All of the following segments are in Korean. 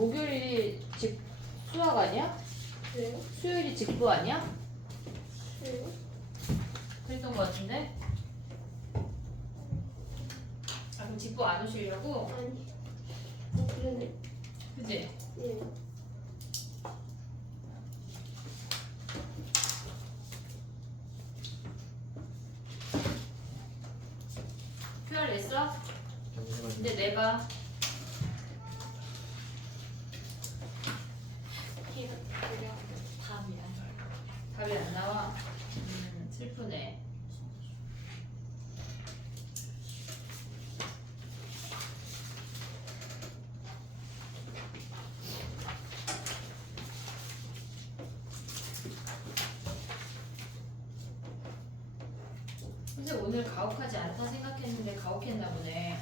목요일이 수학 아니야? 네. 수요일이 직부 아니야? 네. 그랬던 것 같은데? 아 그럼 직부 안 오시려고? 아니. 그러네. 그치? 예. QR 냈어? 잠시만요. 근데 내봐. 답이야. 답이 안 나와. 슬프네. 선생님 오늘 가혹하지 않다 생각했는데 가혹했나 보네.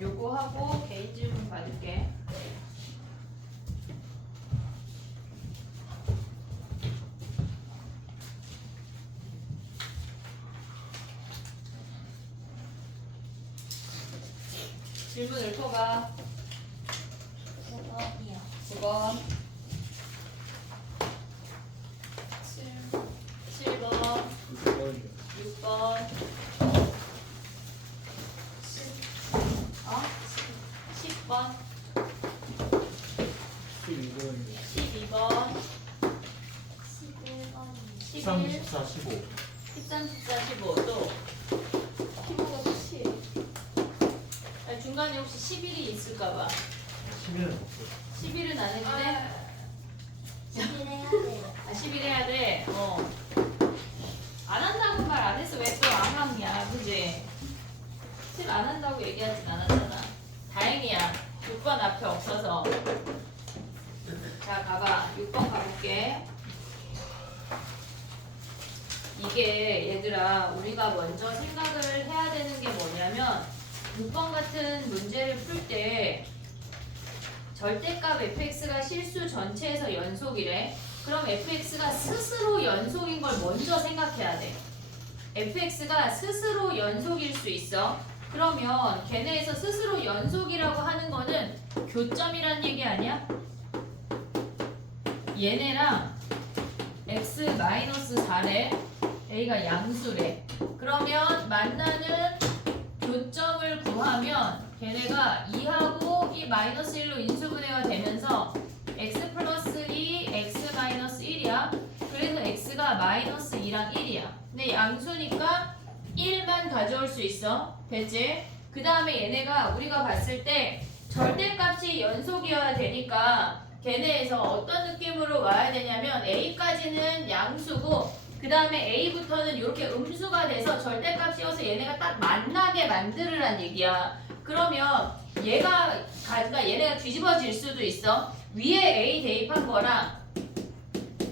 요거 하고 개인 질문 받을게. 질문 읊어봐. 9번이요. 9번, 7번, 6번, 10번, 12번, 11번이요. 11, 14, 15. 13, 14, 15. 또 15가 7. 아니, 중간에 혹시 11이 있을까봐. 11은 없어. 11은 안 해도 돼? 11 해야 돼요. 아, 11 해야 돼? 안 한다고 말 안 했어. 왜 또 안 하냐, 그지? 7 안 한다고 얘기하진 않았잖아. 다행이야. 6번 앞에 없어서. 자, 가봐. 6번 가볼게. 이게 얘들아, 우리가 먼저 생각을 해야 되는 게 뭐냐면 6번 같은 문제를 풀 때 절대값 fx가 실수 전체에서 연속이래. 그럼 fx가 스스로 연속인 걸 먼저 생각해야 돼. fx가 스스로 연속일 수 있어. 그러면 걔네에서 스스로 연속이라고 하는 거는 교점이란 얘기 아니야? 얘네랑 x-4래. a가 양수래. 그러면 만나는 교점을 구하면 걔네가 2하고 이 마이너스 1로 인수분해가 되면서 x 플러스 2, x 마이너스 1이야. 그래서 x가 마이너스 2랑 1이야. 근데 양수니까 1만 가져올 수 있어. 됐지? 그 다음에 얘네가 우리가 봤을 때 절대값이 연속이어야 되니까 걔네에서 어떤 느낌으로 와야 되냐면 a까지는 양수고 그 다음에 a부터는 이렇게 음수가 돼서 절대값이어서 얘네가 딱 만나게 만들으란 얘기야. 그러면 그러니까 얘네가 뒤집어질 수도 있어. 위에 a 대입한 거랑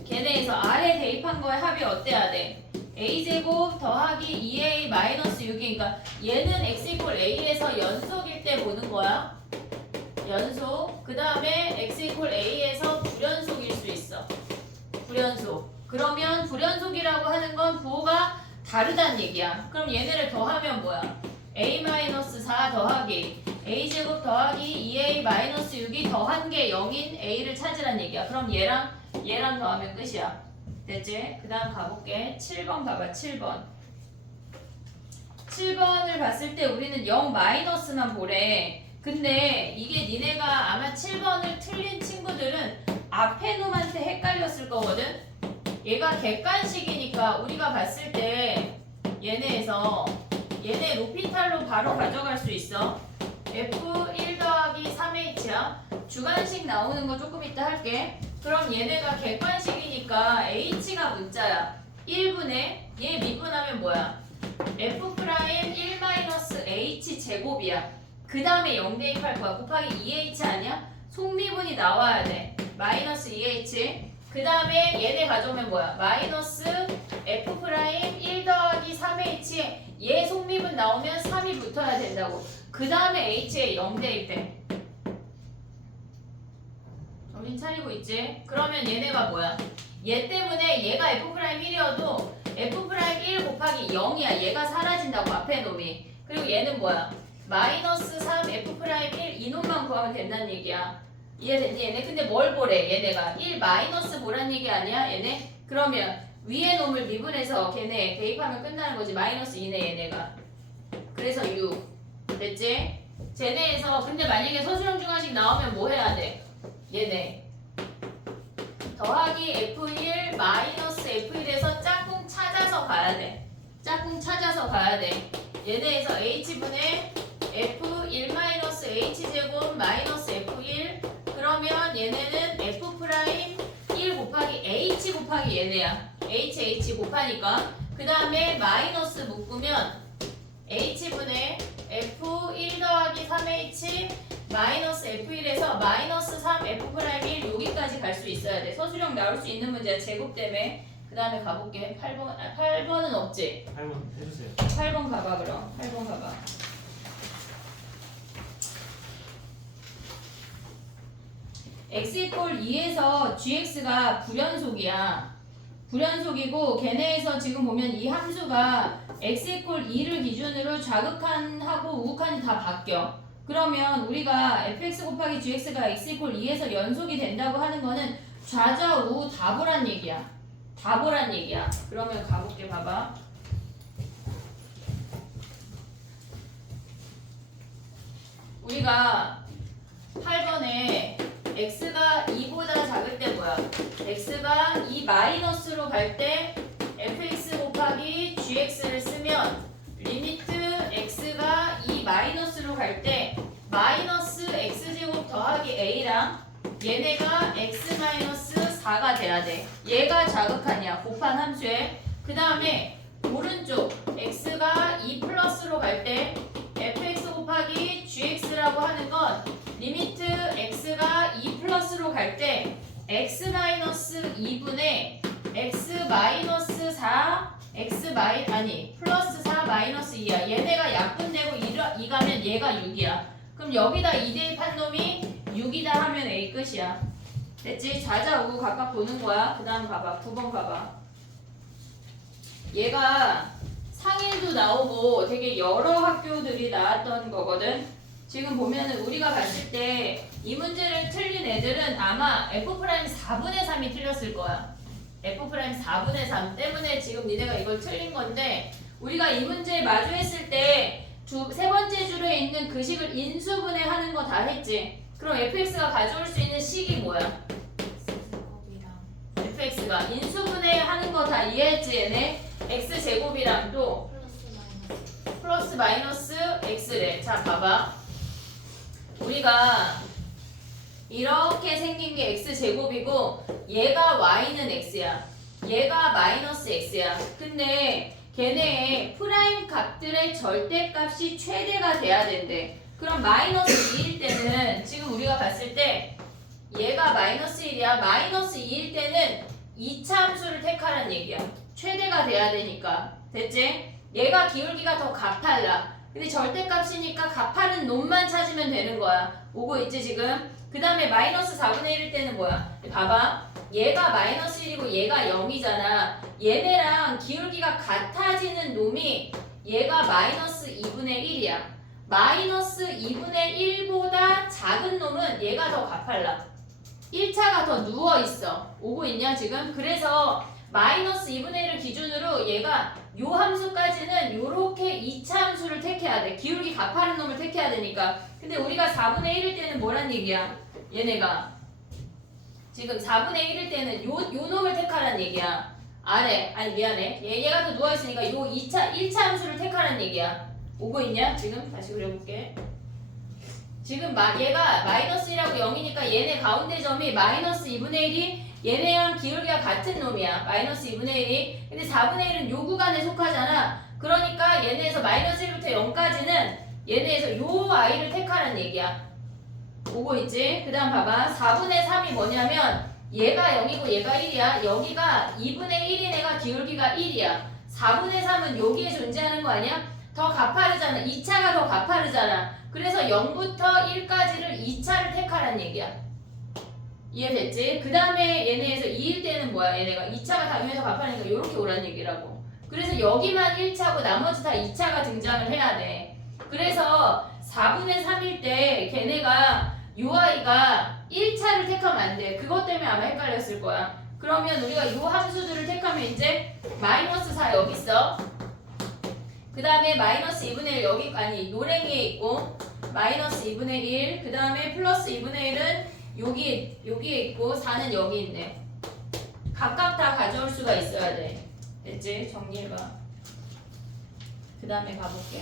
걔네에서 아래 대입한 거의 합이 어때야 돼? a제곱 더하기 2a 마이너스 6이 그러니까 얘는 x 이퀄 a에서 연속일 때 보는 거야. 연속. 그 다음에 x 이퀄 a에서 불연속일 수 있어. 불연속. 그러면 불연속이라고 하는 건 부호가 다르다는 얘기야. 그럼 얘네를 더하면 뭐야? a-4 더하기 a제곱 더하기 2a-6이 더한 게 0인 a를 찾으란 얘기야. 그럼 얘랑 더하면 끝이야. 됐지? 그 다음 가볼게. 7번 봐봐. 7번. 7번을 봤을 때 우리는 0 마이너스만 보래. 근데 이게 니네가 아마 7번을 틀린 친구들은 앞에 놈한테 헷갈렸을 거거든? 얘가 객관식이니까 우리가 봤을 때 얘네에서 얘네 로피탈로 바로 가져갈 수 있어. F1 더하기 3H야. 주관식 나오는 거 조금 이따 할게. 그럼 얘네가 객관식이니까 H가 문자야. 1분의 얘 미분하면 뭐야? F'1-H 제곱이야. 그 다음에 0 대입할 거야. 곱하기 2H 아니야? 속미분이 나와야 돼. 마이너스 2H. 그 다음에 얘네 가져오면 뭐야? 마이너스 F'1 더하기 3H. 얘 속미분 나오면 3이 붙어야 된다고. 그 다음에 H에 0 대입해. 정신 차리고 있지? 그러면 얘네가 뭐야? 얘 때문에 얘가 F'1이어도 F'1 곱하기 0이야. 얘가 사라진다고 앞에 놈이. 그리고 얘는 뭐야? 마이너스 3 F'1 이놈만 구하면 된다는 얘기야. 이해됐니 얘네? 근데 뭘 보래 얘네가? 1 마이너스 보란 얘기 아니야 얘네? 그러면 위에 놈을 미분해서 걔네 대입하면 끝나는 거지. 마이너스 2네 얘네가. 그래서 6 됐지? 쟤네에서 근데 만약에 서술형 중화식 나오면 뭐 해야 돼? 얘네 더하기 F1 마이너스 F1에서 짝꿍 찾아서 가야 돼. 짝꿍 찾아서 가야 돼. 얘네에서 H분의 F1 마이너스 H제곱 마이너스 F1 그러면 얘네는 F'1 곱하기 H 곱하기 얘네야. H 곱하니까 그 다음에 마이너스 묶으면 H분의 F1 더하기 3H 마이너스 F1에서 마이너스 3 F'1 여기까지 갈 수 있어야 돼. 서술형 나올 수 있는 문제야. 제곱 때문에. 그 다음에 가볼게. 8번은 없지? 8번 해주세요. 8번 가봐 그럼. 8번 가봐. x 이퀄 2에서 gx가 불연속이야. 불연속이고 걔네에서 지금 보면 이 함수가 x 이퀄 2를 기준으로 좌극한하고 우극한이 다 바뀌어. 그러면 우리가 fx 곱하기 gx가 x 이퀄 2에서 연속이 된다고 하는 거는 좌좌우 다 보란 얘기야. 다 보란 얘기야. 그러면 가볼게 봐봐. 우리가 8번에 x가 2보다 작을 때 뭐야? x가 2 마이너스로 갈 때 fx 곱하기 gx를 쓰면 리미트 x가 2 마이너스로 갈 때 마이너스 x제곱 더하기 a랑 얘네가 x 마이너스 4가 돼야 돼. 얘가 자극하냐 곱한 함수에. 그 다음에 오른쪽 x가 2 플러스로 갈 때 fx 곱하기 gx라고 하는 건 리미트 x가 2 플러스로 갈 때 x 마이너스 2분의 x 마이너스 4 플러스 4 마이너스 2야. 얘네가 약분되고 2 가면 얘가 6이야. 그럼 여기다 2 대입한 놈이 6이다 하면 A 끝이야. 됐지? 좌좌우고 각각 보는 거야. 그 다음 봐봐. 9번 봐봐. 얘가 상일도 나오고 되게 여러 학교들이 나왔던 거거든. 지금 보면은 우리가 봤을 때 이 문제를 틀린 애들은 아마 F'4분의 3이 틀렸을 거야. F'4분의 3 때문에 지금 니네가 이걸 틀린 건데 우리가 이 문제 마주했을 때 세 번째 줄에 있는 그 식을 인수분해하는 거 다 했지. 그럼 fx가 가져올 수 있는 식이 뭐야? fx가 인수분해하는 거 다 이해했지 얘네? x제곱이랑 또 플러스 마이너스 x래. 자 봐봐. 우리가 이렇게 생긴 게 x제곱이고 얘가 y는 x야. 얘가 마이너스 x야. 근데 걔네의 프라임 값들의 절대값이 최대가 돼야 된대. 그럼 마이너스 2일 때는 지금 우리가 봤을 때 얘가 마이너스 1이야. 마이너스 2일 때는 2차 함수를 택하라는 얘기야. 최대가 돼야 되니까. 됐지? 얘가 기울기가 더 가팔라. 근데 절대값이니까 가파른 놈만 찾으면 되는 거야. 오고 있지 지금? 그 다음에 마이너스 4분의 1일 때는 뭐야? 봐봐. 얘가 마이너스 1이고 얘가 0이잖아. 얘네랑 기울기가 같아지는 놈이 얘가 마이너스 2분의 1이야. 마이너스 2분의 1보다 작은 놈은 얘가 더 가팔라. 1차가 더 누워있어. 오고 있냐 지금? 그래서 마이너스 2분의 1을 기준으로 얘가 요 함수까지는 요렇게 2차 함수를 택해야 돼. 기울기 가파른 놈을 택해야 되니까. 근데 우리가 4분의 1일 때는 뭐란 얘기야? 얘네가 지금 4분의 1일 때는 요 놈을 택하라는 얘기야. 아니 미안해. 얘가 더 누워있으니까 요 1차 함수를 택하라는 얘기야. 오고 있냐? 지금 다시 그려볼게. 지금 얘가 마이너스 1하고 0이니까 얘네 가운데 점이 마이너스 2분의 1이 얘네랑 기울기가 같은 놈이야. 마이너스 2분의 1이. 근데 4분의 1은 요 구간에 속하잖아. 그러니까 얘네에서 마이너스 1부터 0까지는 얘네에서 요 i를 택하라는 얘기야. 오고 있지? 그 다음 봐봐. 4분의 3이 뭐냐면 얘가 0이고 얘가 1이야. 여기가 2분의 1인 애가 기울기가 1이야. 4분의 3은 여기에 존재하는 거 아니야? 더 가파르잖아. 2차가 더 가파르잖아. 그래서 0부터 1까지를 2차를 택하라는 얘기야. 이해됐지? 그 다음에 얘네에서 2일 때는 뭐야? 얘네가 2차가 당연해서 갚아내니까 이렇게 오란 얘기라고. 그래서 여기만 1차고 나머지 다 2차가 등장을 해야 돼. 그래서 4분의 3일 때 걔네가 요 아이가 1차를 택하면 안 돼. 그것 때문에 아마 헷갈렸을 거야. 그러면 우리가 요 함수들을 택하면 이제 마이너스 4 여기 있어. 그 다음에 마이너스 2분의 1 여기 아니 노랭이에 있고 마이너스 2분의 1 그 다음에 플러스 2분의 1은 여기에 있고 4는 여기 있네. 각각 다 가져올 수가 있어야 돼. 됐지? 정리해봐. 그 다음에 가볼게.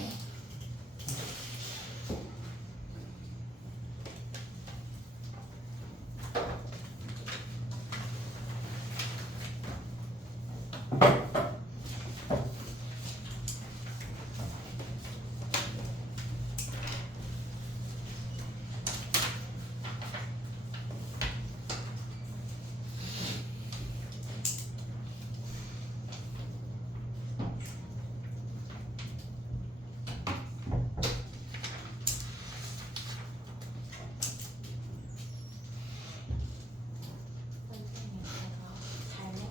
선생님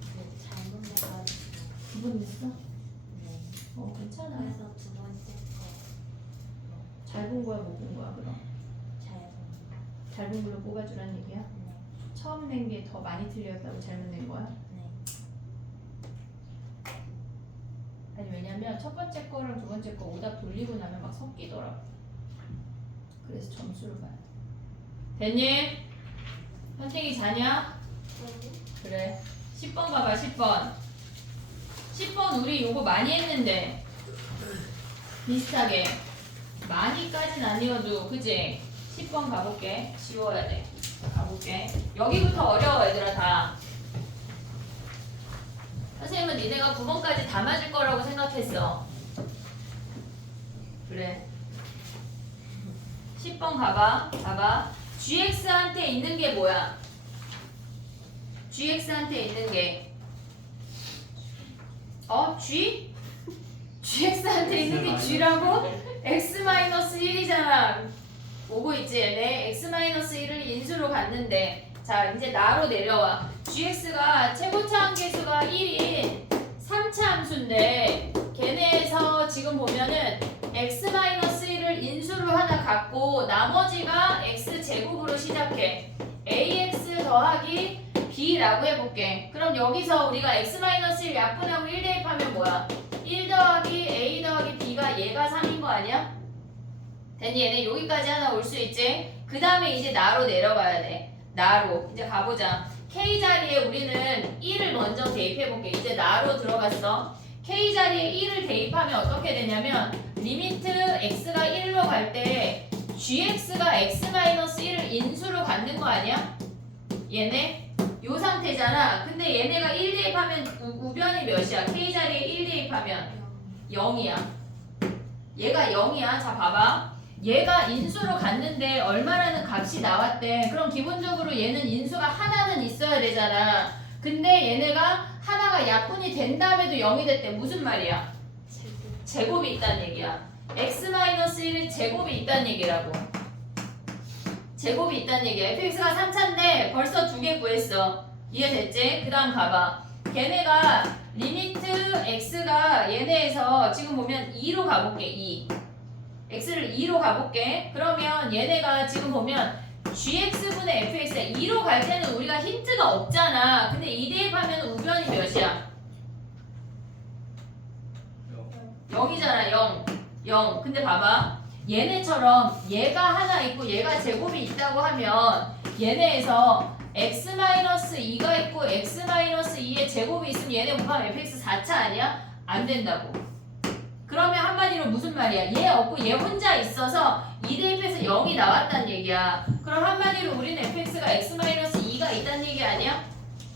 제가 잘못 내가지고 두번 냈어? 네. 괜찮아. 그래서 두 번째 잘 본 거야 못 본 거야 그럼? 거잘 잘 본 걸로 뽑아주란 얘기야? 네. 처음 낸 게 더 많이 틀렸다고 잘못 낸 거야? 네. 아니 왜냐면 첫 번째 거랑 두 번째 거 오답 돌리고 나면 막 섞이더라고. 그래서 점수를 봐야 돼. 됐니? 선생이 자냐? 그래. 10번 봐봐 10번. 10번 우리 요거 많이 했는데 비슷하게 많이까진 아니어도 그지? 10번 가볼게. 지워야 돼. 가볼게. 여기부터 어려워 얘들아 다. 선생님은 니네가 9번까지 다 맞을 거라고 생각했어. 그래. 10번 가봐. 봐봐. GX한테 있는 게 뭐야? GX한테 있는 게 G? GX한테 있는 게 G라고? X-1이잖아. 오고 있지 얘네. X-1을 인수로 갔는데 자 이제 나로 내려와. GX가 최고차 함계수가 1인 3차 함수인데 걔네에서 지금 보면은 X-1을 인수로 하나 갖고 나머지가 X제곱으로 시작해. AX 더하기 B라고 해볼게. 그럼 여기서 우리가 X-1 약분하고 1 대입하면 뭐야? 1 더하기 A 더하기 B가 얘가 3인 거 아니야? 됐니? 얘네 여기까지 하나 올 수 있지? 그 다음에 이제 나로 내려가야 돼. 나로. 이제 가보자. K 자리에 우리는 1을 먼저 대입해볼게. 이제 나로 들어갔어. K 자리에 1을 대입하면 어떻게 되냐면 리미트 X가 1로 갈 때 GX가 X-1을 인수로 갖는 거 아니야? 얘네? 요 상태잖아. 근데 얘네가 1 대입하면 우변이 몇이야? K 자리에 1 대입하면 0이야. 얘가 0이야. 자 봐봐. 얘가 인수로 갔는데 얼마라는 값이 나왔대. 그럼 기본적으로 얘는 인수가 하나는 있어야 되잖아. 근데 얘네가 하나가 약분이 된 다음에도 0이 됐대. 무슨 말이야? 제곱이 있다는 얘기야. X-1은 제곱이 있다는 얘기라고. 제곱이 있다는 얘기야. fx가 3차인데 벌써 2개 구했어. 이해됐지? 그 다음 가봐. 걔네가 리미트 x가 얘네에서 지금 보면 2로 가볼게. 2. x를 2로 가볼게. 그러면 얘네가 지금 보면 gx분의 fx야. 2로 갈 때는 우리가 힌트가 없잖아. 근데 2 대입하면 우변이 몇이야? 0이잖아. 0. 0. 근데 봐봐. 얘네처럼 얘가 하나 있고 얘가 제곱이 있다고 하면 얘네에서 x-2가 있고 x-2의 제곱이 있으면 얘네 곱하면 fx 4차 아니야? 안 된다고. 그러면 한마디로 무슨 말이야? 얘 없고 얘 혼자 있어서 2 대입해서 0이 나왔단 얘기야. 그럼 한마디로 우리는 fx가 x-2가 있단 얘기 아니야?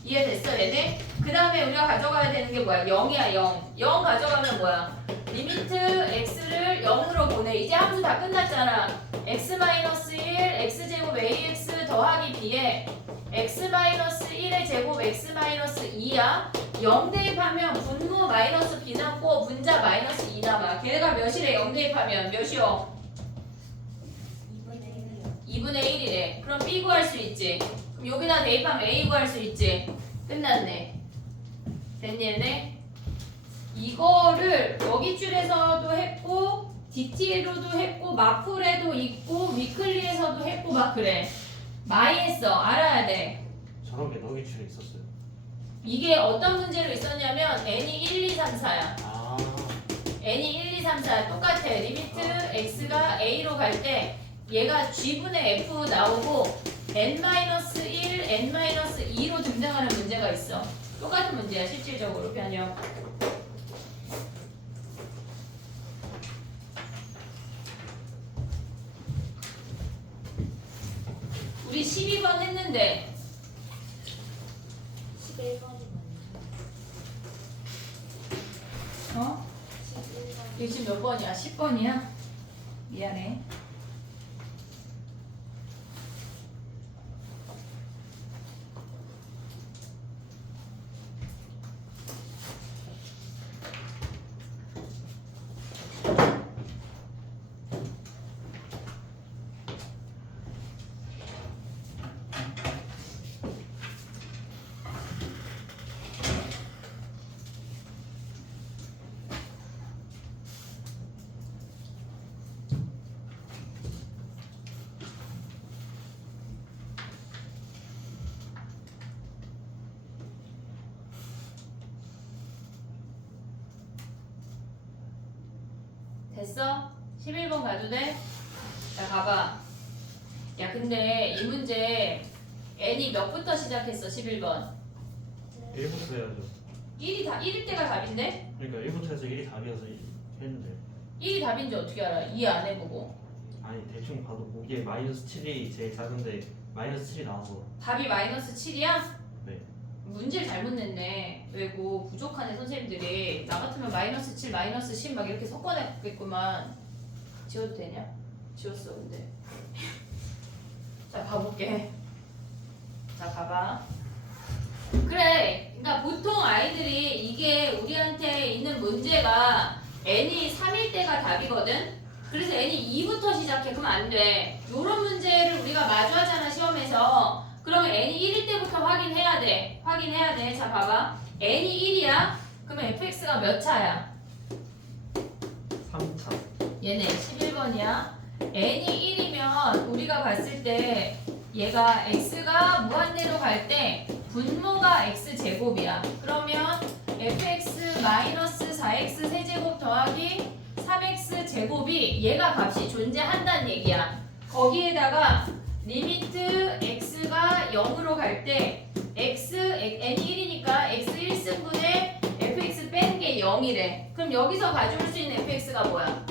이해됐어 얘네? 그 다음에 우리가 가져가야 되는 게 뭐야? 0이야 0. 0 가져가면 뭐야? 리미트 x를 0으로 보내. 이제 함수 다 끝났잖아. x-1 x제곱 ax 더하기 b에 x-1의 제곱 x-2야. 0 대입하면 분모 마이너스 b 남고 분자 마이너스 2 남아. 걔네가 몇이래? 0 대입하면 몇이요? 2분의 1이래. 그럼 b 구할 수 있지. 그럼 여기다 대입하면 A 구할 수 있지. 끝났네. 됐니 얘네? 이거를 여기 줄에서도 했고 DT로도 했고 마플에도 있고 위클리에서도 했고 막 그래. 많이 했어. 알아야 돼. 저런 게 너기 줄에 있었어요. 이게 어떤 문제로 있었냐면 n이 1, 2, 3, 4야. 아, n이 1, 2, 3, 4 똑같아. 리미트 x가 a로 갈 때 얘가 g분의 f 나오고 n-1, n-2로 등장하는 문제가 있어. 똑같은 문제야 실질적으로 변형. 우리 12번 했는데 11번이 맞나요? 어? 11번. 이게 지금 몇 번이야? 10번이야? 미안해. 됐어? 11번 가도 돼? 자 가봐. 야 근데 이 문제 n이 몇부터 시작했어 11번? 1부터 해야죠. 1일 때가 답인데? 그러니까 1부터 해서 1이 답이어서 했는데 1이 답인지 어떻게 알아? 이해 안 해보고. 아니 대충 봐도 보기에 -7이 제일 작은데 -7이 나와서 답이 -7이야? 네. 문제를 잘못 냈네. 왜고 부족하네 선생님들이. 나 같으면 -7, -10 막 이렇게 섞어냈겠구만. 지워도 되냐? 지웠어 근데. 자 봐볼게. 자 봐봐. 그래. 그러니까 보통 아이들이 이게 우리한테 있는 문제가 n이 3일 때가 답이거든. 그래서 n이 2부터 시작해. 그러면 안 돼. 요런 문제를 우리가 마주하잖아 시험에서. 그러면 n이 1일 때부터 확인해야 돼. 확인해야 돼. 자 봐봐. n이 1이야. 그러면 fx가 몇 차야? 3차. 얘네 11번이야. n이 1이면 우리가 봤을 때 얘가 x가 무한대로 갈 때 분모가 x제곱이야. 그러면 fx 마이너스 4x 세제곱 더하기 3x 제곱이 얘가 값이 존재한다는 얘기야. 거기에다가 리미트 x가 0으로 갈 때 n이 1이니까 x 1승분의 fx 뺀 게 0이래. 그럼 여기서 가져올 수 있는 fx가 뭐야?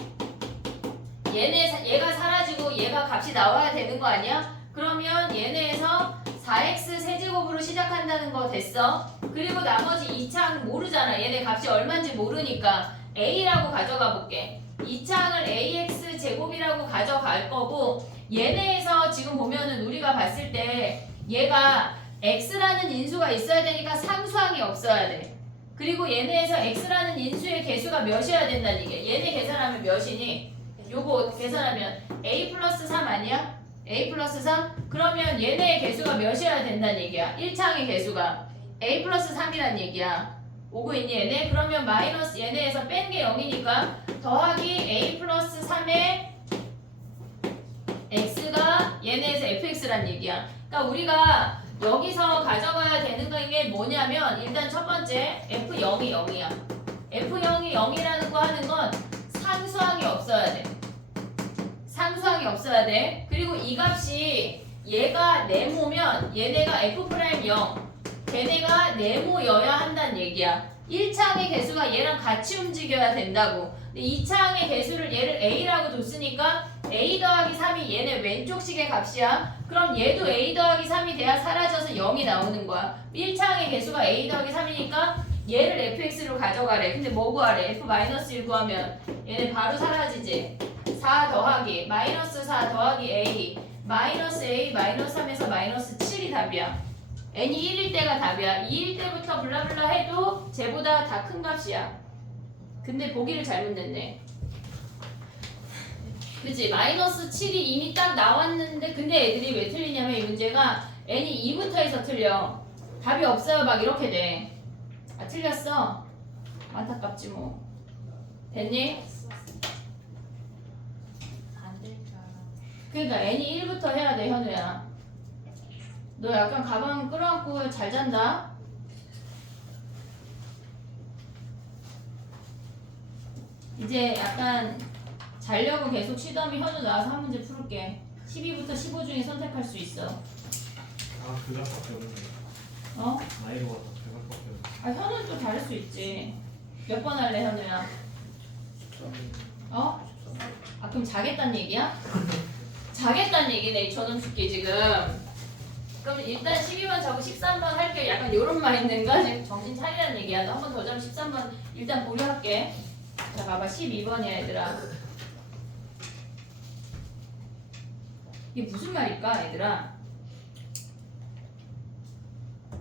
얘가 사라지고 얘가 값이 나와야 되는 거 아니야? 그러면 얘네에서 4x 세제곱으로 시작한다는 거 됐어? 그리고 나머지 2창 모르잖아. 얘네 값이 얼마인지 모르니까 a라고 가져가 볼게. 2창을 ax 제곱이라고 가져갈 거고 얘네에서 지금 보면은 우리가 봤을 때 얘가 x라는 인수가 있어야 되니까 상수항이 없어야 돼. 그리고 얘네에서 x라는 인수의 개수가 몇이어야 된다는 얘기야. 얘네 계산하면 몇이니? 요거 계산하면 a 플러스 3 아니야? a 플러스 3? 그러면 얘네의 개수가 몇이어야 된다는 얘기야. 1창의 개수가 a 플러스 3이란 얘기야. 오고 있니 얘네? 그러면 마이너스 얘네에서 뺀 게 0이니까 더하기 a 플러스 3의 x가 얘네에서 fx란 얘기야. 그러니까 우리가 여기서 가져가야 되는 게 뭐냐면 일단 첫 번째 f0이 0이야. f0이 0이라는 거 하는 건 상수항이 없어야 돼. 상수항이 없어야 돼. 그리고 이 값이 얘가 네모면 얘네가 f'0 걔네가 네모여야 한다는 얘기야. 1창의 개수가 얘랑 같이 움직여야 된다고. 근데 2창의 개수를 얘를 a라고 뒀으니까 a 더하기 3이 얘네 왼쪽식의 값이야. 그럼 얘도 a 더하기 3이 돼야 사라져서 0이 나오는 거야. 1창의 개수가 a 더하기 3이니까 얘를 fx로 가져가래. 근데 뭐 구하래? f-1 구하면 얘네 바로 사라지지. 4 더하기 마이너스 4 더하기 a 마이너스 a 마이너스 3에서 마이너스 7이 답이야. n이 1일 때가 답이야. 2일 때부터 블라블라 해도 쟤보다 다 큰 값이야. 근데 보기를 잘못 냈네. 그치? 마이너스 7이 이미 딱 나왔는데 근데 애들이 왜 틀리냐면 이 문제가 n이 2부터 해서 틀려. 답이 없어요. 막 이렇게 돼. 아 틀렸어? 안타깝지 뭐. 됐니? 안 될 줄 알아. 그러니까 n이 1부터 해야 돼 현우야. 너 약간 가방 끌어안고 잘 잔다. 이제 약간 자려고 계속 쉬더미 현우 나와서 한 문제 풀을게. 12부터 15 중에 선택할 수 있어. 아 그각밖에 없네. 어? 나이로 가서 그각밖에 없네. 아 현우는 또 다를 수 있지. 몇 번 할래 현우야? 어? 아 그럼 자겠다는 얘기야? 자겠다는 얘기네 저놈 새끼 지금. 그럼 일단 12번 자고 13번 할게. 약간 요런 마인드인가? 지금 정신 차리라는 얘기야. 너 한 번 더 자면 13번 일단 보류할게. 자 봐봐 12번이야 얘들아. 이게 무슨 말일까 얘들아?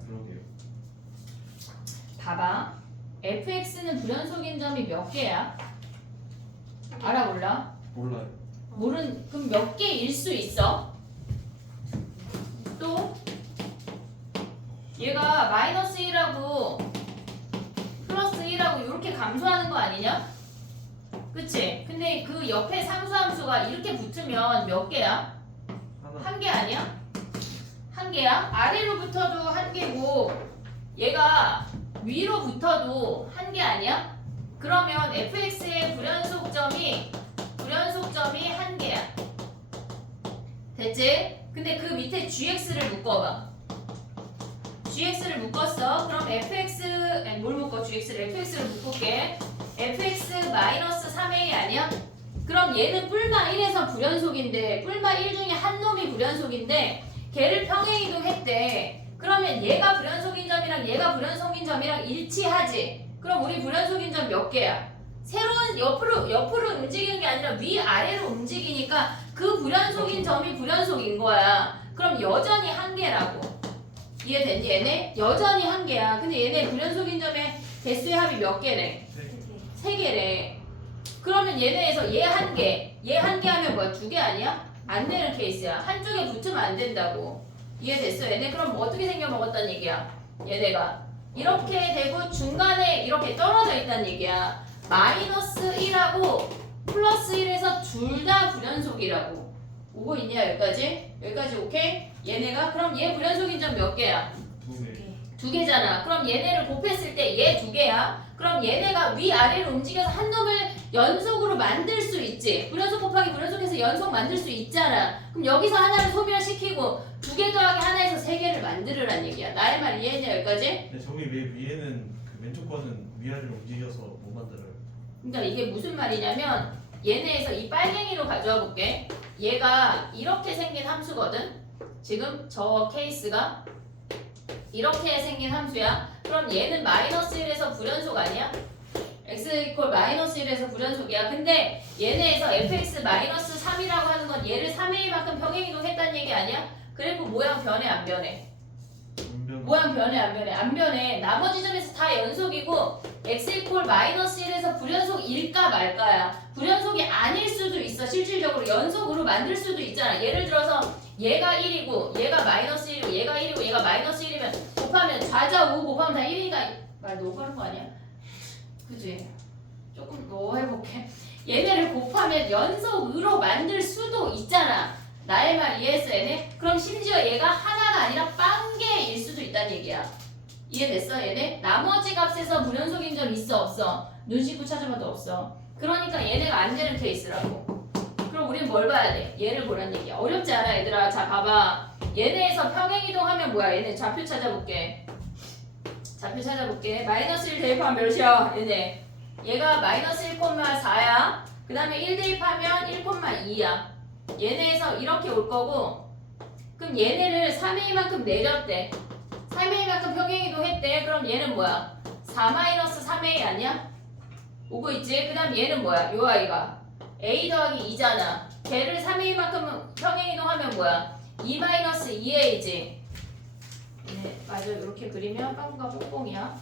그러게요. 봐봐. fx는 불연속인 점이 몇 개야? 알아 몰라? 몰라요. 그럼 몇 개일 수 있어? 또 얘가 마이너스 1하고 플러스 1하고 이렇게 감소하는 거 아니냐? 그치? 근데 그 옆에 상수함수가 이렇게 붙으면 몇 개야? 하나. 한 개 아니야? 한 개야? 아래로부터도 한 개고 얘가 위로부터도 한 개 아니야? 그러면 fx의 불연속점이 한 개야. 됐지? 근데 그 밑에 gx를 묶어봐. gx를 묶었어. 그럼 뭘 묶어? fx를 묶을게. fx 마이너스 3a 아니야? 그럼 얘는 뿔마 1에서 불연속인데 뿔마 1 중에 한 놈이 불연속인데 걔를 평행이동했대. 그러면 얘가 불연속인 점이랑 얘가 불연속인 점이랑 일치하지? 그럼 우리 불연속인 점 몇 개야? 새로운 옆으로 움직이는 게 아니라 위아래로 움직이니까 그 불연속인 점이 불연속인 거야. 그럼 여전히 한 개라고. 이해됐니 얘네? 여전히 한 개야. 근데 얘네 불연속인 점의 개수의 합이 몇 개래? 세 개래. 그러면 얘네에서 얘 한 개 하면 뭐야? 두 개 아니야? 안 되는 케이스야. 한쪽에 붙으면 안 된다고. 이해됐어? 얘네 그럼 어떻게 생겨 먹었단 얘기야? 얘네가 이렇게 되고 중간에 이렇게 떨어져 있단 얘기야. 마이너스 1하고 플러스 1에서 둘 다 불연속이라고. 오고 있냐 여기까지? 여기까지 오케이? 얘네가 그럼 얘 불연속인 점 몇 개야? 두 개. 두 개잖아. 그럼 얘네를 곱했을 때 얘 두 개야. 그럼 얘네가 위아래로 움직여서 한 놈을 연속으로 만들 수 있지. 불연속 곱하기 불연속해서 연속 만들 수 있잖아. 그럼 여기서 하나를 소멸시키고 두 개 더하기 하나에서 세 개를 만들으란 얘기야. 나의 말 이해했냐 여기까지? 근데 저기 왜 위에는 그 왼쪽 거는 위아래로 움직여서 못 만들어요? 그러니까 이게 무슨 말이냐면 얘네에서 이 빨갱이로 가져와 볼게. 얘가 이렇게 생긴 함수거든. 지금 저 케이스가 이렇게 생긴 함수야. 그럼 얘는 마이너스 1에서 불연속 아니야? x 이퀄 마이너스 1에서 불연속이야. 근데 얘네에서 fx 마이너스 3이라고 하는 건 얘를 3a만큼 평행이동했다는 얘기 아니야? 그래프 모양 변해 안 변해? 모양 변해 안 변해? 안 변해. 나머지 점에서 다 연속이고 x 이퀄 마이너스 1에서 불연속일까 말까야. 불연속이 아닐 수도 있어. 실질적으로 연속으로 만들 수도 있잖아. 예를 들어서 얘가 1이고 얘가 마이너스 1이고 얘가 1이고 얘가 마이너스 1이면 곱하면 좌좌 우 곱하면 다 1이니까 말 너무 하는 거 아니야? 그지? 조금 더 해볼게. 얘네를 곱하면 연속으로 만들 수도 있잖아. 나의 말 이해했어 얘네? 그럼 심지어 얘가 하나가 아니라 빵 개일 수도 있다는 얘기야. 이해됐어 얘네? 나머지 값에서 불연속인 점 있어 없어? 눈 씻고 찾아봐도 없어. 그러니까 얘네가 안 되는 케이스라고. 그럼 우리는 뭘 봐야 돼? 얘를 보란 얘기야. 어렵지 않아 얘들아. 자 봐봐. 얘네에서 평행이동하면 뭐야? 얘네 좌표 찾아볼게. 마이너스 1 대입하면 몇이야? 얘네. 얘가 마이너스 1,4야. 그 다음에 1 대입하면 1,2야. 얘네에서 이렇게 올 거고 그럼 얘네를 3a만큼 내렸대. 3a만큼 평행이동했대. 그럼 얘는 뭐야? 4-3a 아니야? 오고 있지? 그 다음 얘는 뭐야? 요 아이가 a 더하기 2잖아. 걔를 3a만큼 평행이동하면 뭐야? 2-2a지. 네, 맞아. 이렇게 그리면 빵구가 뽕뽕이야.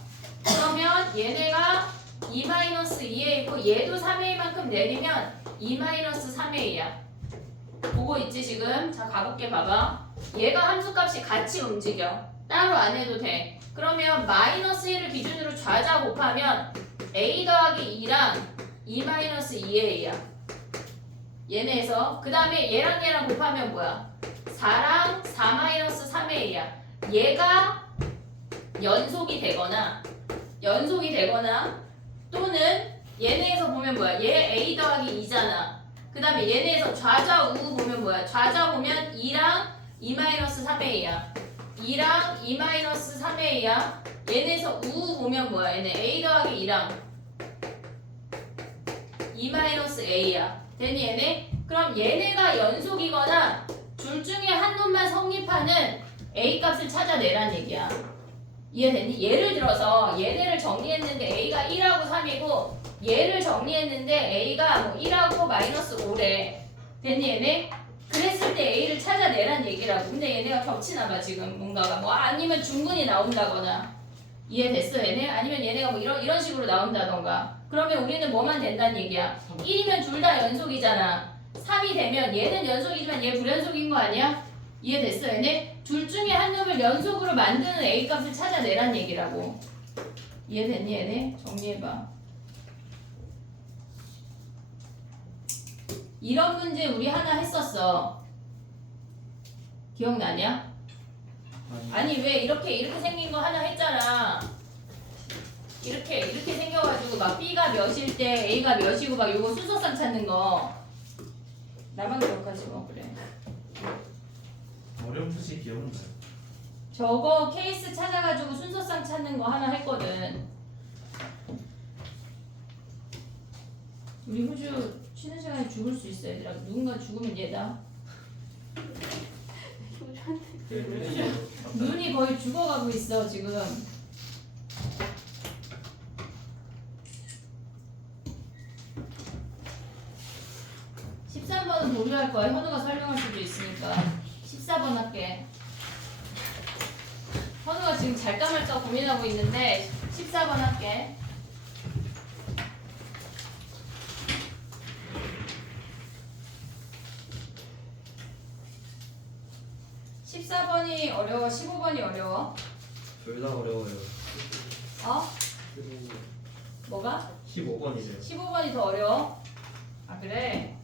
그러면 얘네가 2-2a이고 얘도 3a만큼 내리면 2-3a야. 보고 있지 지금? 자 가볼게 봐봐. 얘가 함수값이 같이 움직여. 따로 안 해도 돼. 그러면 마이너스 1을 기준으로 좌좌 곱하면 a 더하기 2랑 2 마이너스 2a야. 얘네에서 그 다음에 얘랑 곱하면 뭐야? 4랑 4 마이너스 3a야. 얘가 연속이 되거나 또는 얘네에서 보면 뭐야? 얘 a 더하기 2잖아. 그 다음에 얘네에서 좌좌 우 보면 뭐야? 좌좌 보면 2랑 2 마이너스 3a야. 2랑 2 마이너스 3a야. 얘네에서 우 보면 뭐야? 얘네 a 더하기 2랑 2 마이너스 a야. 되니 얘네? 그럼 얘네가 연속이거나 둘 중에 한 놈만 성립하는 a 값을 찾아내란 얘기야. 이해되니? 예를 들어서 얘네를 정리했는데 a가 1하고 3이고 얘를 정리했는데 a가 뭐 1하고 마이너스 5래. 됐니 얘네? 그랬을 때 a를 찾아내란 얘기라고. 근데 얘네가 겹치나 봐 지금 뭔가가 뭐 아니면 중근이 나온다거나. 이해됐어 얘네? 아니면 얘네가 뭐 이런 식으로 나온다던가. 그러면 우리는 뭐만 된다는 얘기야? 1이면 둘 다 연속이잖아. 3이 되면 얘는 연속이지만 얘 불연속인 거 아니야? 이해됐어 얘네? 둘 중에 한 놈을 연속으로 만드는 a 값을 찾아내란 얘기라고. 이해됐니 얘네? 정리해봐. 이런 문제 우리 하나 했었어. 기억나냐? 아니 왜 이렇게 생긴 거 하나 했잖아. 이렇게 생겨가지고 막 b가 몇일 때 a가 몇이고 막 요거 순서상 찾는 거. 나만 기억하지 뭐. 그래. 어려운 푸시 기억은 나요. 저거 케이스 찾아가지고 순서상 찾는 거 하나 했거든. 우리 후주 쉬는 시간에 죽을 수 있어 얘들아. 누군가 죽으면 얘다. 눈이 거의 죽어가고 있어 지금. 13번은 보류할 거야. 현우가 설명할 수도 있으니까. 14번 할게. 현우가 지금 잘까 말까 고민하고 있는데 14번 할게. 14번이 어려워? 15번이 어려워? 둘 다 어려워요. 어? 뭐가? 15번이죠. 15번이 더 어려워? 아 그래?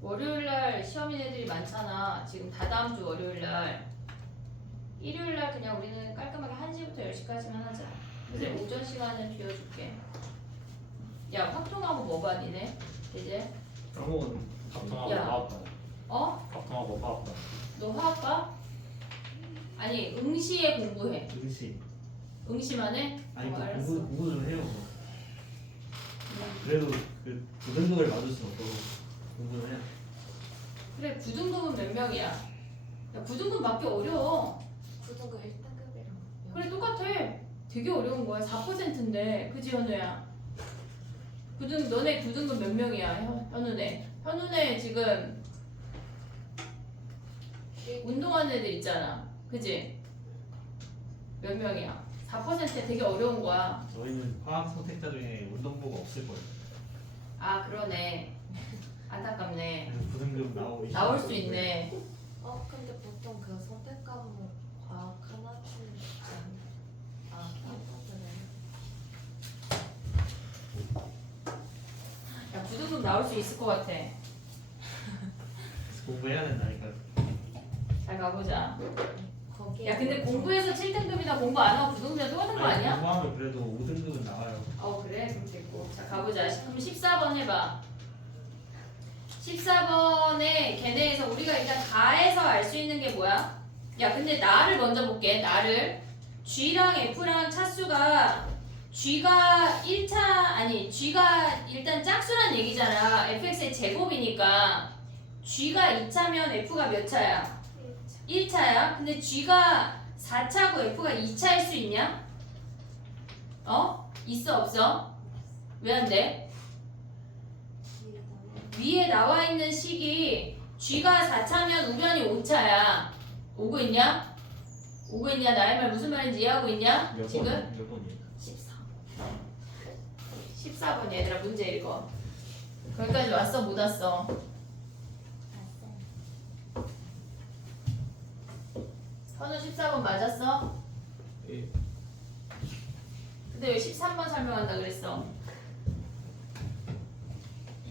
월요일날 시험인 애들이 많잖아. 지금 다다음 주 월요일날. 일요일날 그냥 우리는 깔끔하게 1시부터 10시까지만 하자. 그래서 네. 오전 시간은 비워줄게. 야 확통하고 뭐 봐 니네? 이제? 까먹은. 갑통하고 야. 화학과. 어? 갑통하고 화학과. 너 화학과? 아니 응시에 공부해. 응시. 응시만 해? 아니 그 알았어. 공부 좀 해요. 그래도 그 9등급을 맞을 순 없고 공부는 해야. 그래 9등급은 몇 명이야? 야 9등급 맞기 어려워. 9등급 1등급이랑 그래 똑같아. 되게 어려운 거야. 4%인데 그지 현우야? 9등 너네 9등급 몇 명이야? 현우네. 현우네 지금 운동하는 애들 있잖아. 그지? 몇 명이야? 4% 되게 어려운 거야. 저희는 화학 선택자 중에 운동부가 없을 거예요. 아 그러네. 안타깝네. 그래서 9등급 나올 수 있네. 근데 보통 그 선택 과목 과학 하나쯤 있지 않나? 아 딴거들은 야 9등급 나올 수 있을 것 같아. 그래서 공부해야 된다니까. 잘 가보자. 거기에 야 근데 공부해서 7등급이다 공부 안 하고 9등급이다 똑같은 거 아니야? 공부하면 그래도 5등급은 나와요. 그래? 그럼 됐고. 자 가보자. 그럼 14번 해봐. 14번에 걔네에서 우리가 일단 가에서 알 수 있는 게 뭐야? 야 근데 나를 먼저 볼게. 나를 G랑 F랑 차수가 G가 1차 아니 G가 일단 짝수란 얘기잖아. fx의 제곱이니까 G가 2차면 F가 몇 차야? 1차야. 근데 G가 4차고 F가 2차일 수 있냐? 있어 없어? 왜 안 돼? 뒤에 위에 나와 있는 식이 G가 4차면 우변이 5차야. 오고 있냐? 오고 있냐? 나의 말 무슨 말인지 이해하고 있냐? 몇 지금? 번? 몇 번이에요? 14. 14번 얘들아 문제 읽어. 거기까지 왔어 못 왔어? 현우 14번 맞았어? 예. 근데 왜 13번 설명한다 그랬어?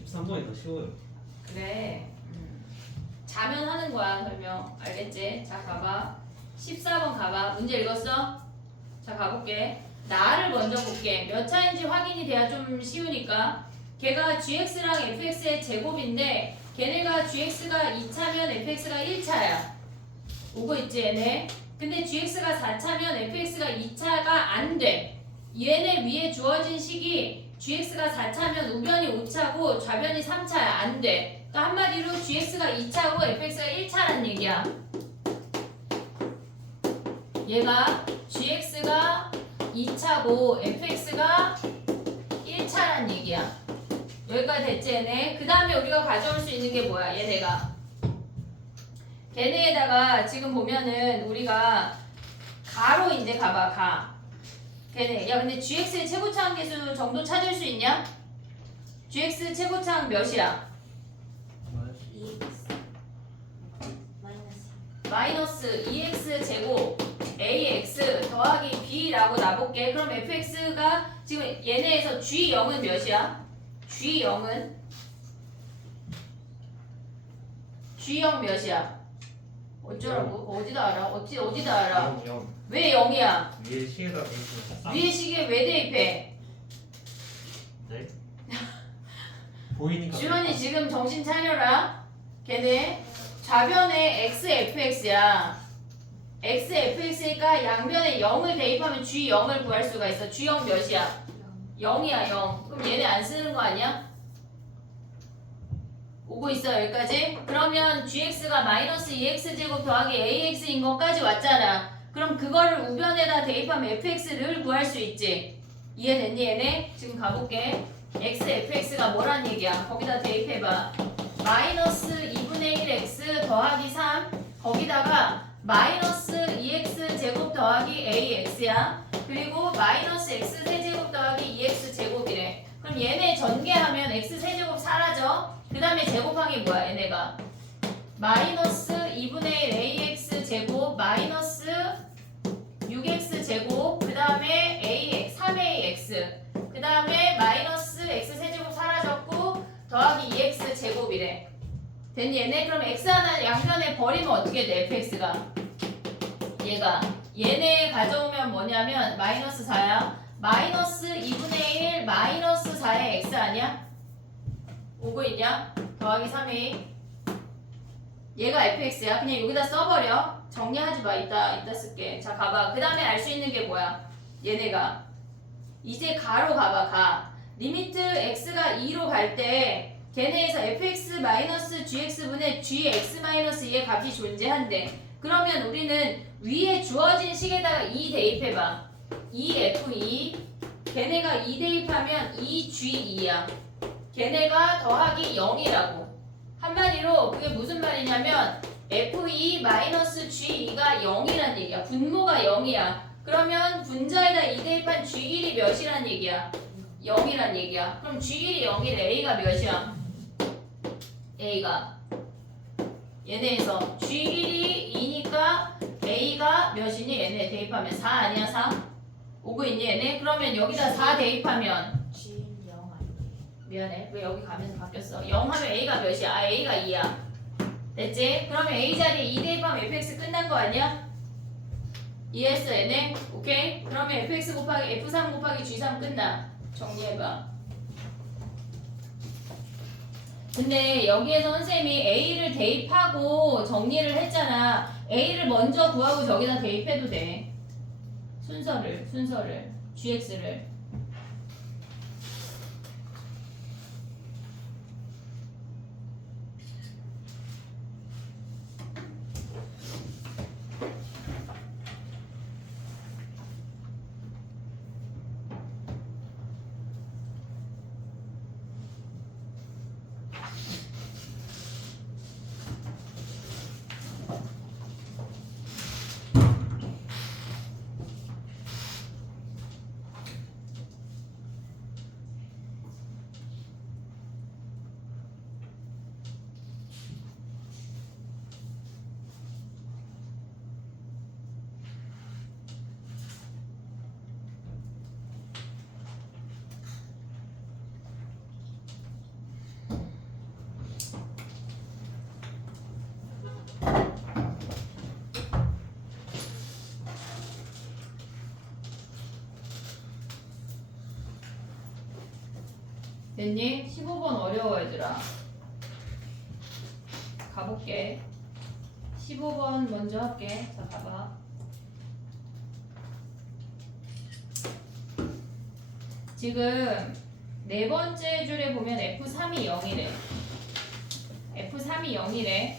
13번이 더 쉬워요. 그래. 자면 하는 거야 설명. 알겠지? 자 가봐. 14번 가봐. 문제 읽었어? 자 가볼게. 나를 먼저 볼게. 몇 차인지 확인이 돼야 좀 쉬우니까. 걔가 gx랑 fx의 제곱인데 걔네가 gx가 2차면 fx가 1차야. 오고 있지 얘네? 근데 gx가 4차면 fx가 2차가 안 돼. 얘네 위에 주어진 식이 gx가 4차면 우변이 5차고 좌변이 3차야. 안 돼. 그러니까 한마디로 gx가 2차고 fx가 1차란 얘기야. 얘가 gx가 2차고 fx가 1차란 얘기야. 여기까지 됐지 얘네? 그 다음에 우리가 가져올 수 있는 게 뭐야 얘네가? 걔네에다가 지금 보면은 우리가 가로 이제 가봐 가. 걔네 야 근데 gx의 최고차항 계수 정도 찾을 수 있냐? gx 최고차항 몇이야? 2x 마이너스 마이너스 2x 제곱 ax 더하기 b라고 놔볼게. 그럼 fx가 지금 얘네에서 g0은 몇이야? g0은 g0 몇이야? 어쩌라고? 어디다 알아? 어디다 알아? 0. 왜 0이야? 위에 시에다 대입하면 3. 위에 시계 왜 대입해? 네? 보이니까. 주원이 지금 정신 차려라. 걔네 좌변에 xfx야. xfx니까 양변에 0을 대입하면 g0을 구할 수가 있어. g0 몇이야? 0이야 0. 그럼 얘네 안 쓰는 거 아니야? 오고 있어 여기까지? 그러면 gx가 마이너스 2x제곱 더하기 ax인 것까지 왔잖아. 그럼 그거를 우변에다 대입하면 fx를 구할 수 있지. 이해됐니 얘네? 지금 가볼게. xfx가 뭐란 얘기야? 거기다 대입해봐. 마이너스 2분의 1x 더하기 3 거기다가 마이너스 2x제곱 더하기 ax야. 그리고 마이너스 x세제곱 더하기 2x제곱이래. 그럼 얘네 전개하면 x세제곱 사라져. 그 다음에 제곱한 게 뭐야 얘네가? 마이너스 2분의 1 ax제곱 마이너스 6x제곱 그 다음에 ax 3ax 그 다음에 마이너스 x세제곱 사라졌고 더하기 2x제곱이래. 됐니 얘네? 그럼 x 하나 양변에 버리면 어떻게 돼 fx가? 얘가 얘네 가져오면 뭐냐면 마이너스 4야. 마이너스 2분의 1 마이너스 4의 x 아니야? 오고 있냐? 더하기 3a 얘가 fx야. 그냥 여기다 써버려. 정리하지 마. 이따 쓸게. 자 가봐. 그 다음에 알 수 있는 게 뭐야? 얘네가 이제 가로 가봐. 가 리미트 x가 2로 갈 때 걔네에서 fx-gx분의 gx-2의 값이 존재한대. 그러면 우리는 위에 주어진 식에다가 2 대입해봐. 2f2 걔네가 2 대입하면 2g2야. 걔네가 더하기 0이라고. 한마디로 그게 무슨 말이냐면 f2-g2가 0이란 얘기야. 분모가 0이야. 그러면 분자에다 2 대입한 g1이 몇이란 얘기야? 0이란 얘기야. 그럼 g1이 0이래. a가 몇이야? a가 얘네에서 g1이 2니까 a가 몇이니? 얘네 대입하면 4 아니야? 4? 오고 있니 얘네? 그러면 여기다 4 대입하면 G 0 아니에요? 미안해. 왜 여기 가면서 바뀌었어? 0 하면 a가 몇이야? 아 a가 2야. 됐지? 그러면 a 자리에 2 대입하면 fx 끝난 거 아니야? 이해했어 얘네? 오케이? 그러면 fx 곱하기 f3 곱하기 g3 끝나. 정리해봐. 근데 여기에서 선생님이 a를 대입하고 정리를 했잖아. a를 먼저 구하고 저기다 대입해도 돼. 순서를 gx를 됐니? 15번 어려워 얘들아. 가볼게. 15번 먼저 할게. 자, 봐봐. 지금 네 번째 줄에 보면 F3이 0이래. F3이 0이래.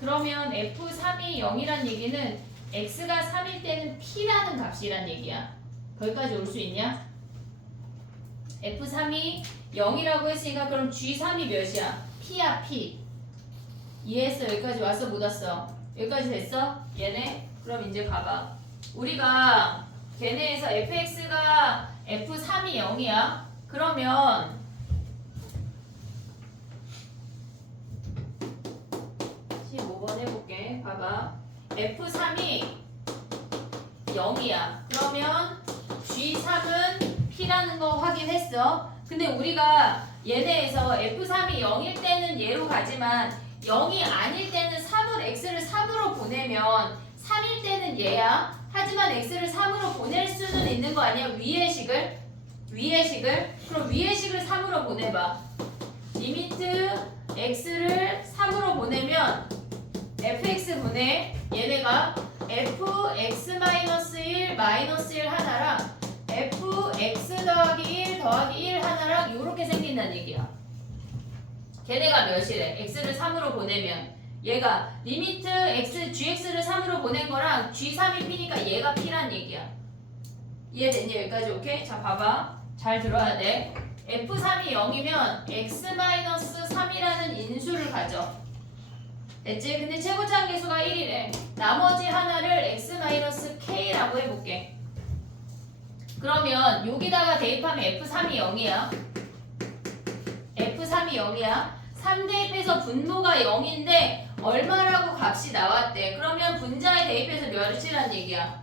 그러면 F3이 0이란 얘기는 X가 3일 때는 P라는 값이란 얘기야. 거기까지 올 수 있냐? F3이 0이라고 했으니까 그럼 G3이 몇이야? P야, P. 이해했어? 여기까지 왔어? 못 왔어? 여기까지 됐어? 얘네? 그럼 이제 가봐. 우리가 걔네에서 fx가 f3이 0이야. 그러면 해볼게. 봐봐. F3이 0이야. 그러면 G3은 P라는 거 확인했어. 근데 우리가 얘네에서 F3이 0일 때는 얘로 가지만 0이 아닐 때는 3을 X를 3으로 보내면 3일 때는 얘야. 하지만 X를 3으로 보낼 수는 있는 거 아니야? 위의 식을? 그럼 위의 식을 3으로 보내봐. 리미트 X를 3으로 보내면 fx 분의 얘네가 fx-1 -1 하나랑 fx 더하기 1 더하기 1 하나랑 요렇게 생긴다는 얘기야. 걔네가 몇이래? x를 3으로 보내면 얘가 리미트 x gx를 3으로 보낸 거랑 g3이 p니까 얘가 p란 얘기야. 이해됐니? 여기까지 오케이? 자 봐봐. 잘 들어야 돼. f3이 0이면 x-3이라는 인수를 가져. 됐지? 근데 최고차항 계수가 1이래. 나머지 하나를 x-k라고 해볼게. 그러면 여기다가 대입하면 f3이 0이야. f3이 0이야. 3 대입해서 분모가 0인데 얼마라고 값이 나왔대. 그러면 분자에 대입해서 몇이란 얘기야?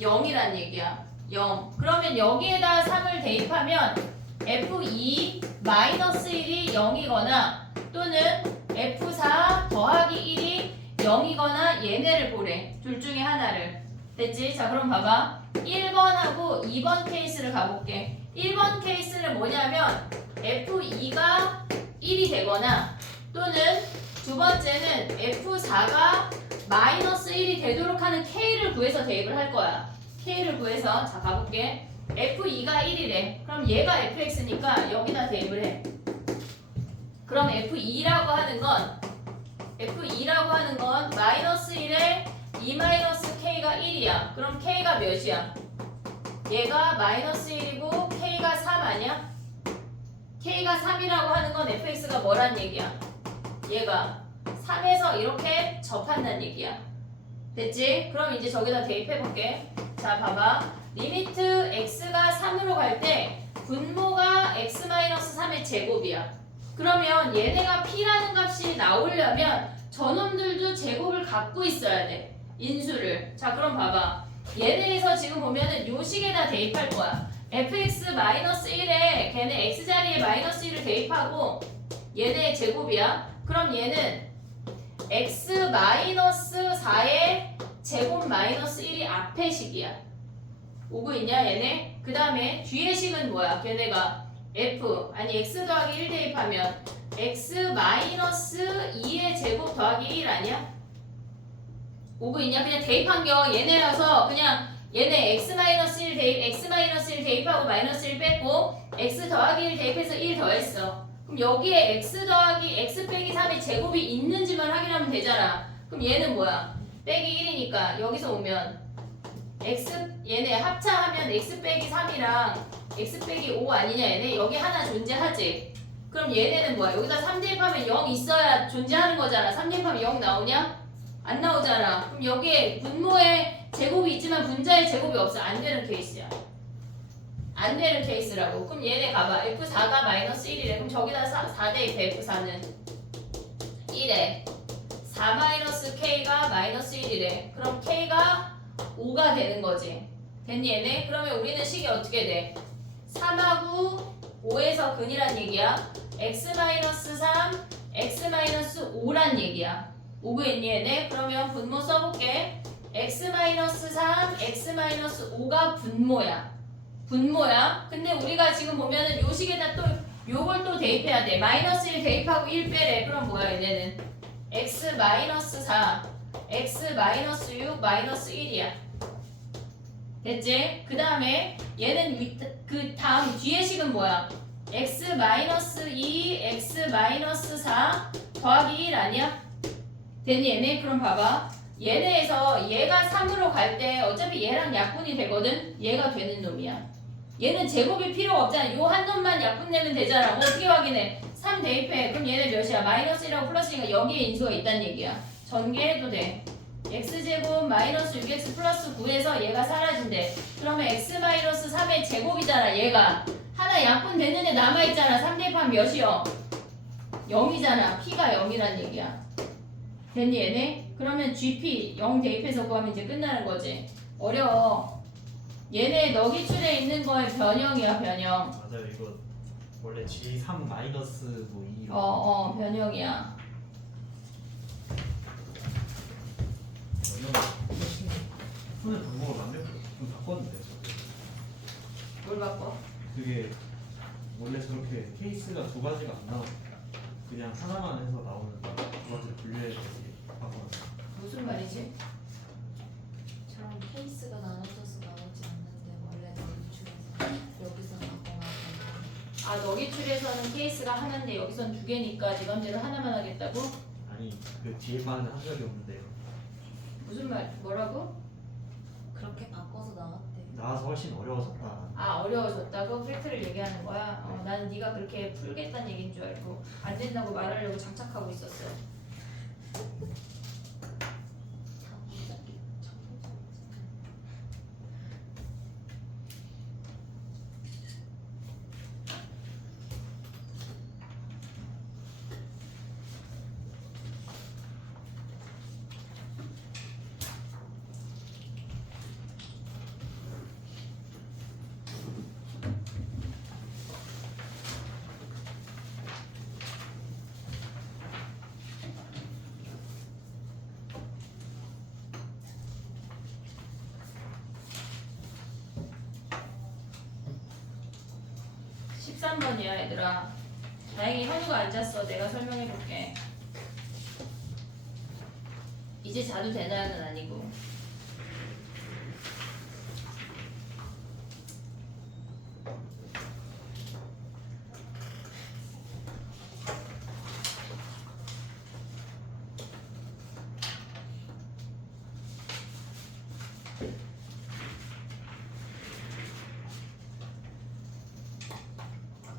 0이란 얘기야. 0. 그러면 여기에다 3을 대입하면 f2 -1이 0이거나 또는 F4 더하기 1이 0이거나 얘네를 보래. 둘 중에 하나를. 됐지? 자 그럼 봐봐. 1번하고 2번 케이스를 가볼게. 1번 케이스는 뭐냐면 F2가 1이 되거나 또는 두 번째는 F4가 -1이 되도록 하는 K를 구해서 대입을 할 거야. K를 구해서 자 가볼게. F2가 1이래. 그럼 얘가 Fx니까 여기다 대입을 해. 그럼 F2라고 하는 건 -1에 2-K가 1이야. 그럼 K가 몇이야? 얘가 -1이고 K가 3 아니야? K가 3이라고 하는 건 fx가 뭐란 얘기야? 얘가 3에서 이렇게 접한다는 얘기야. 됐지? 그럼 이제 저기다 대입해볼게. 자 봐봐. 리미트 x가 3으로 갈 때 분모가 x-3의 제곱이야. 그러면 얘네가 p라는 값이 나오려면 저놈들도 제곱을 갖고 있어야 돼. 인수를. 자 그럼 봐봐. 얘네에서 지금 보면은 요 식에다 대입할 거야. fx-1에 걔네 x자리에 -1을 대입하고 얘네 제곱이야. 그럼 얘는 x-4의 제곱 -1이 앞의 식이야. 오고 있냐 얘네? 그 다음에 뒤의 식은 뭐야? 걔네가 x 더하기 1 대입하면 x-2의 제곱 더하기 1 아니야? 오고 있냐? 그냥 대입한 겨 얘네라서 그냥 얘네 x-1 대입하고 -1 뺐고 x 더하기 1 대입해서 1 더했어. 그럼 여기에 x 더하기 x 빼기 3의 제곱이 있는지만 확인하면 되잖아. 그럼 얘는 뭐야? 빼기 1이니까 여기서 오면 얘네 합차하면 x 빼기 3이랑 x 빼기 5 아니냐 얘네? 여기 하나 존재하지? 그럼 얘네는 뭐야? 여기다 3 대입하면 0 있어야 존재하는 거잖아. 3 대입하면 0 나오냐? 안 나오잖아. 그럼 여기에 분모에 제곱이 있지만 분자에 제곱이 없어. 안 되는 케이스야. 안 되는 케이스라고. 그럼 얘네 가봐. F4가 -1이래. 그럼 저기다 4 대입해. F4는 1에 4-K가 -1이래. 그럼 K가 5가 되는 거지. 됐니 얘네? 그러면 우리는 식이 어떻게 돼? 3하고 5에서 근이란 얘기야. x-3, x-5란 얘기야. 오고 있니 얘네? 그러면 분모 써볼게. x-3, x-5가 분모야. 근데 우리가 지금 보면은 요 식에다 또 요걸 또 대입해야 돼. 마이너스 1 대입하고 1 빼래. 그럼 뭐야 얘네는? x 마이너스 4, x 마이너스 6, 마이너스 1이야. 됐지? 그 다음에 얘는 그 다음 뒤에 식은 뭐야? x 마이너스 2, x 마이너스 4 더하기 1 아니야? 됐니 얘네? 그럼 봐봐. 얘네에서 얘가 3으로 갈 때 어차피 얘랑 약분이 되거든? 얘가 되는 놈이야. 얘는 제곱이 필요가 없잖아. 요 한 놈만 약분 내면 되잖아. 어떻게 확인해? 3 대입해. 그럼 얘네 몇이야? 마이너스 1하고 플러스니까 여기에 인수가 있다는 얘기야. 전개해도 돼. x제곱 마이너스 6x 플러스 9에서 얘가 사라진대. 그러면 x 마이너스 3의 제곱이잖아. 얘가 하나 약분 되는 애 남아있잖아. 3 대입하면 몇이요? 0이잖아. p가 0이란 얘기야. 됐니 얘네? 그러면 gp 0 대입해서 구하면 이제 끝나는 거지. 어려워. 얘네 너기출에 있는 거의 변형이야 변형. 맞아요. 이거 원래 G3 마이너스 뭐 2. 변형이야. 푸는 방법을 완전 좀 바꿨는데 뭘 바꿔? 그게 원래 저렇게 케이스가 두 가지가 안 나와. 그냥 하나만 해서 나오는 두 가지를 분류해서 바꿔놨어. 무슨 말이지? 저런 케이스가 나눠져서 나오지 않는데 원래 너기출에서 여기서 나거나 아 너기출에서는 케이스가 하나인데 여기선 두 개니까 네 맘대로 하나만 하겠다고? 아니 그 뒤에 반은 한 적이 없는데요. 무슨 말? 뭐라고? 그렇게 바꿔서 나왔대. 나와서 훨씬 어려워졌다. 아 어려워졌다고? 팩트를 얘기하는 거야? 나는 네가 그렇게 풀겠다는 얘기인 줄 알고 안 된다고 말하려고 장착하고 있었어. 다 문자기 청소자. 13번이야 얘들아. 다행히 현우가 앉았어. 내가 설명해볼게. 이제 자도 되나요는 아니고.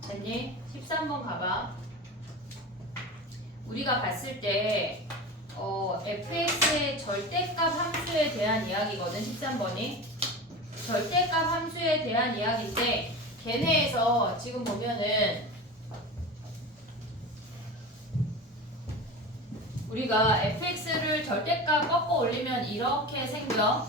됐니? 13번 가봐. 우리가 봤을 때 fx의 절대값 함수에 대한 이야기거든. 13번이 절대값 함수에 대한 이야기인데 걔네에서 지금 보면은 우리가 fx를 절대값 꺾어 올리면 이렇게 생겨.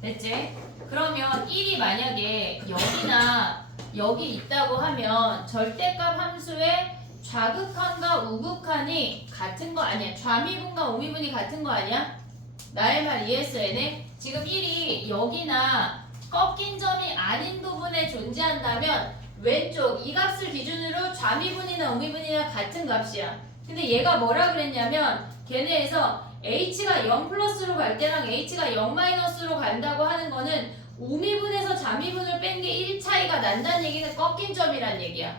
됐지? 그러면 1이 만약에 여기나 여기 있다고 하면 절대값 함수의 좌극한과 우극한이 같은 거 아니야? 좌미분과 우미분이 같은 거 아니야? 나의 말 이해했어 얘네? 지금 1이 여기나 꺾인 점이 아닌 부분에 존재한다면 왼쪽 이 값을 기준으로 좌미분이나 우미분이나 같은 값이야. 근데 얘가 뭐라 그랬냐면 걔네에서 h가 0 플러스로 갈 때랑 h가 0 마이너스로 간다고 하는 거는 우미분에서 좌미분을 뺀 게 1 차이가 난다는 얘기는 꺾인 점이란 얘기야.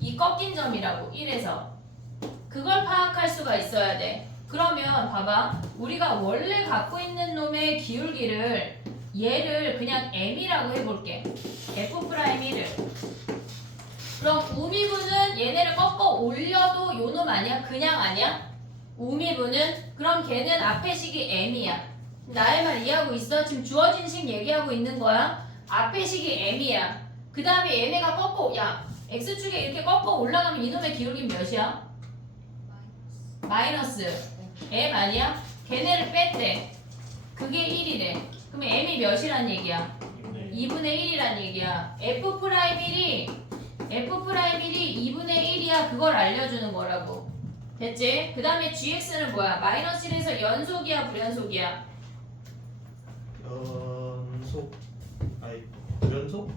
이 꺾인 점이라고 1에서 그걸 파악할 수가 있어야 돼. 그러면 봐봐. 우리가 원래 갖고 있는 놈의 기울기를 얘를 그냥 m이라고 해볼게. f'1을 그럼 우미분은 얘네를 꺾어 올려도 요 놈 아니야? 그냥 아니야? 우미분은? 그럼 걔는 앞에 식이 m이야. 나의 말 이해하고 있어? 지금 주어진 식 얘기하고 있는 거야. 앞에 식이 m이야. 그 다음에 얘네가 꺾어 야 x축에 이렇게 꺾어 올라가면 이놈의 기울기 몇이야? 마이너스 m 아니야? 걔네를 뺐대. 그게 1이래. 그럼 m이 몇이란 얘기야? 2분의 1이란 얘기야. f'1이 2분의 1이야. 그걸 알려주는 거라고. 됐지? 그 다음에 gx는 뭐야? 마이너스 1에서 연속이야 불연속이야? 연속 아니 불연속?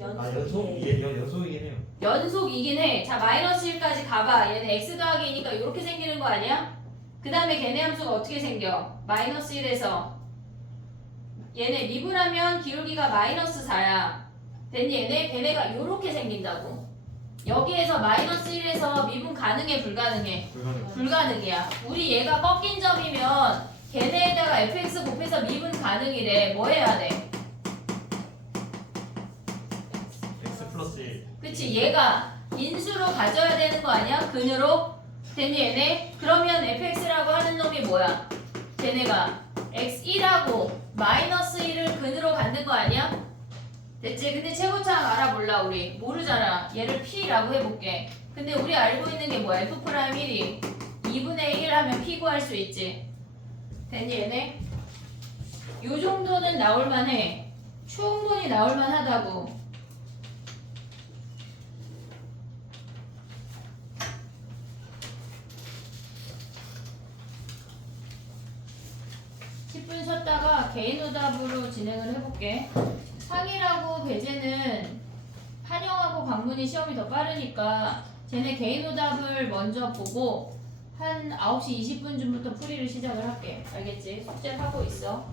연속? 이게 연속이긴 해요. 연속이긴 해. 자, 마이너스 1까지 가봐. 얘는 x 더하기 2니까 이렇게 생기는 거 아니야? 그 다음에 걔네 함수가 어떻게 생겨? 마이너스 1에서 얘네 미분하면 기울기가 마이너스 4야. 됐니? 걔네가 이렇게 생긴다고. 여기에서 마이너스 1에서 미분 가능해 불가능해? 불가능. 불가능이야. 우리 얘가 꺾인 점이면 걔네에다가 fx 곱해서 미분 가능이래. 뭐 해야 돼? x 플러스 1. 그치? 얘가 인수로 가져야 되는 거 아니야? 근으로? 됐니 얘네? 그러면 fx라고 하는 놈이 뭐야? 쟤네가 x1하고 마이너스 1을 근으로 갖는 거 아니야? 됐지? 근데 최고차항 알아볼라 우리. 모르잖아. 얘를 p라고 해볼게. 근데 우리 알고 있는 게 뭐야? f'1이 2분의 1 하면 p 구할 수 있지. 됐니 얘네? 요 정도는 나올만해. 충분히 나올만하다고. 쉬었다가 개인 오답으로 진행을 해볼게. 상이라고 배제는 한영하고 강문이 시험이 더 빠르니까 쟤네 개인 오답을 먼저 보고 한 9시 20분쯤부터 풀이를 시작을 할게. 알겠지? 숙제를 하고 있어.